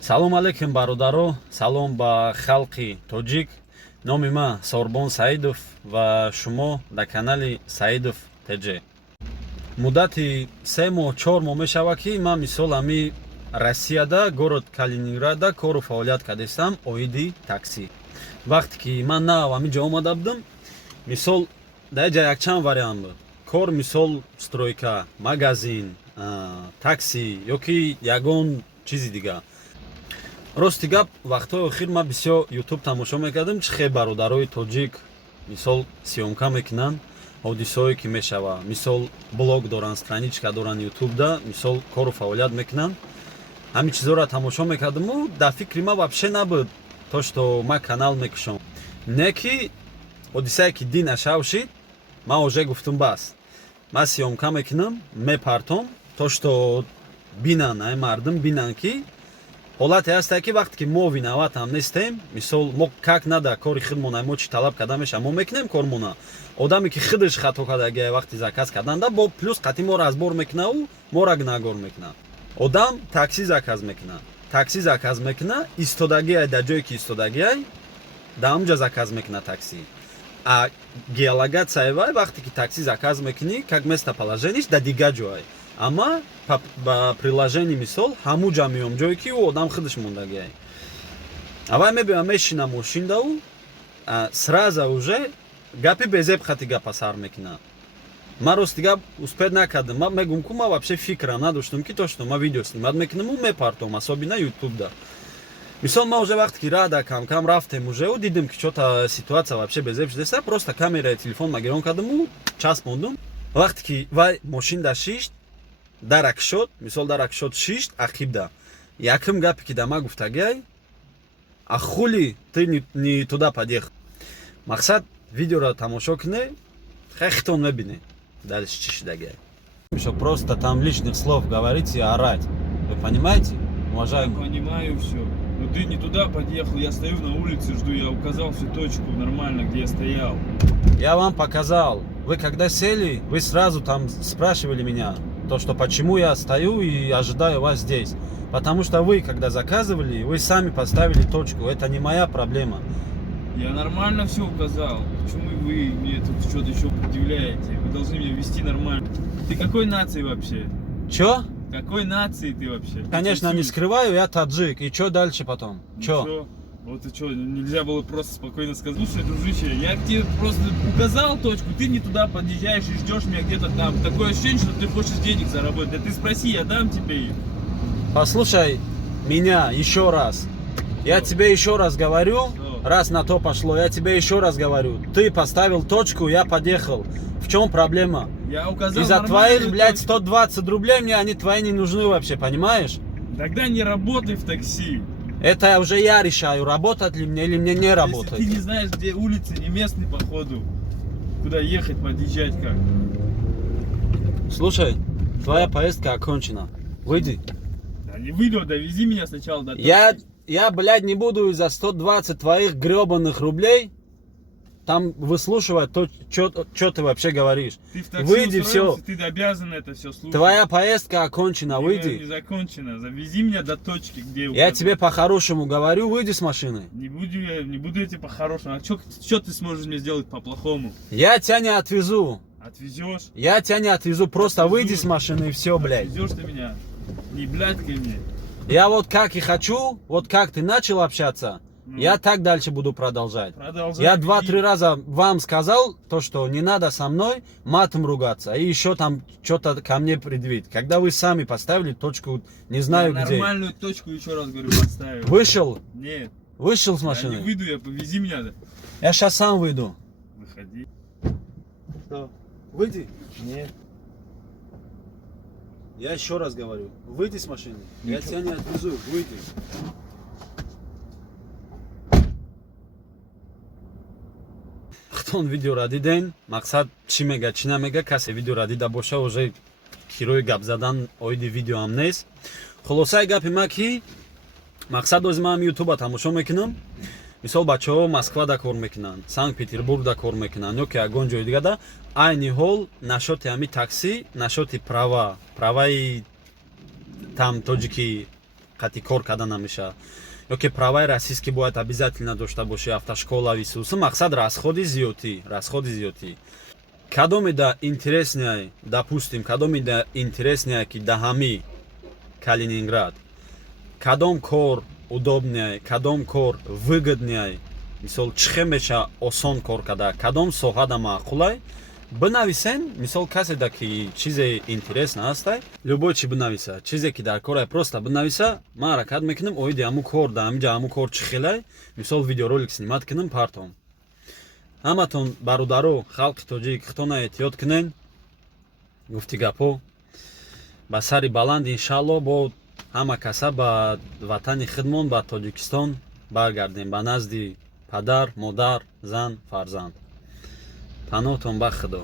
Салом алейкум бародаро, салом ба халқи тоҷик. Номи ман Сорбон Саидов ва шумо дар канали Саидов ТЖ. Муддати 3 моҳ 4 моҳ мешавад ки ман мисол ами Россияда город Калининграда кору фаъолият кардастам оиди такси. Вақте ки ман нав амиҷо омада будам, мисол дар ҷа якчанд вариант буд. Кор мисол стройка, магазин, такси ё ки ягон чизи дигар. Рости гап вақтҳои охир ман бисёр YouTube тамошо мекардам, чӣ хел бародарои тоҷик мисол сиёмка мекунанд, ҳодисаое ки мешава, мисол блог доранд, страничка доранд YouTube-да, мисол кору фаъолият мекунанд. Ҳамин чизоро тамошо мекардаму дар фикри ман вообще набуд то што ман канал мекушам. Не ки ҳодисае ки дина шавшид, ман уже гуфтам бас. Ман сиёмка мекунам, мепартом то што бинанд, ай мардум бинанд ки ҳолате ҳастае ки вақте ки мо виноват ҳам нестем, мисол мо как нада кори худмона мо чӣ талаб карда меша, мо мекунем кормона. Одаме ки худаш хато кардагия вақти заказ карданда, бо плюс қати моро разбор мекуна у моро гунаҳгор мекуна. Одам такси заказ мекуна. Такси заказ мекуна, истодагия дар ҷое ки истодагия, дар ҳамҷа заказ мекуна такси. А геологатсияи вай вақте ки такси заказ мекунӣ, как место положениш дар дигар ҷой. Ама ба приложении мисол ҳамуҷа меём ҷое ки ӯ одам худаш мондагия. Авай мебиём мешина мошинда у сразу уже гапи безеб хати гапа сар мекуна. Ман рости гап успед накардам. Ман мегӯм ки ман вообще фикрам надоштам ки то што ман видео снимат мекунам у мепартом особенно YouTube-да. Мисол ман уже вақте ки рада кам рафтем уже у дидам ки чота ситуация вообще безеб шудеста, просто камераи телефонма гирён кардам у часп мондум. Вақте ки вай мошинда шишт, дарак шуд, мисол дарак шуд шишт, ақибда. Якум гапе ки да ман гуфтагиай, а хули ты не туда подъехал. Мақсад видеоро тамошо кунед, хехтон мебинед. Дальше чӣ шудагиай. Что просто там лишних слов говорить и орать. Вы понимаете, уважаемый? Я понимаю все. Но ты не туда подъехал, я стою на улице, жду, я указал всю точку нормально, где я стоял. Я вам показал. Вы когда сели, вы сразу там спрашивали меня, то что почему я стою и ожидаю вас здесь. Потому что вы, когда заказывали, вы сами поставили точку. Это не моя проблема. Я нормально все указал. Почему вы мне тут что-то еще предъявляете? Вы должны меня вести нормально. Ты какой нации вообще? Чё? Какой нации ты вообще? Конечно, не скрываю, я таджик. И чё дальше потом? Чё? Чё? Вот и что, нельзя было просто спокойно сказать. Слушай, дружище, я тебе просто указал точку, ты не туда подъезжаешь и ждешь меня где-то там. Такое ощущение, что ты хочешь денег заработать. Да ты спроси, я дам тебе их. Послушай меня еще раз. Я тебе еще раз говорю, раз на то пошло, я тебе еще раз говорю. Ты поставил точку, я подъехал. В чем проблема? Я указал из-за твоих, блядь, точку. 120 рублей мне они твои не нужны вообще, понимаешь? Тогда не работай в такси. Это уже я решаю, работать ли мне или мне не работать. Если ты не знаешь, где улицы, не местный походу. Куда ехать, подъезжать как. Слушай, твоя поездка окончена. Выйди. Да не выйду, довези меня сначала до Я, блядь, не буду из-за 120 твоих гребаных рублей там выслушивать то, что ты вообще говоришь. Ты в такси выйди, все. Ты обязан это все слушать. Твоя поездка окончена, выйди. Не закончена. Завези меня до точки, где... Я тебе по-хорошему говорю, выйди с машины. Не буду я тебе по-хорошему. А что ты сможешь мне сделать по-плохому? Я тебя не отвезу. Отвезешь? Я тебя не отвезу, просто выйди с машины и все, блядь. Отвезешь ты меня? Не блядкай мне. Я вот как и хочу, вот как ты начал общаться, я так дальше буду продолжать. Я 2-3 раза вам сказал, то, что не надо со мной матом ругаться и еще там что-то ко мне предъявить. Когда вы сами поставили точку, не знаю я где. Нормальную точку, еще раз говорю, поставил. Вышел? Нет. Вышел с машины? Я не выйду, повези меня. Я сейчас сам выйду. Выходи. Что? Выйди. Нет. Я еще раз говорю, выйди с машины. Я тебя не отвезу, выйди. Хтон видеоро диден, мақсад чӣ мега, чӣ намега, касе видеоро дида боша, уже кирои гап задан оиди видео ҳам нест. Хулосаи гапи ман ки мақсад ози ман YouTube-а тамошо мекунам. Мисол бачаҳо Москвада кор мекунанд, Санкт-Петербургда кор мекунанд, ё ки ягон ҷои дигада. Айни ҳол нашоти ҳами такси, нашоти праваи там тоҷики қатъи кор карда намешавад, ё ки праваи российский бояд обязательно дошта боши, автошкола висуса, мақсад расходи зиёдӣ. Кадомеда интереснее, допустим, кадомеда интереснее ки да ҳами Калининград, кадом кор удобнее, кадом кор выгоднее, мисол чӣ хел меша осон кор карда, кадом соҳада маъқулай, бинависен, мисол каседа ки чизе интересна ҳастай, любой чи бинависа, чизе ки дар корай просто бинависа, ман ҳаракат мекунам оиди ҳамун кор, да ҳаминҷа ҳамун кор чӣ хелай, мисол видеоролик снимат кунам партом. Ҳаматон бародару халқи тоҷик хитона эҳтиёт кунен, гуфти гапҳо ба сари баланд иншаалло бо ҳама каса ба ватани худмон, ба Тоҷикистон баргардем, ба назди падар, модар, зан, фарзанд. Паноҳтон ба Худо.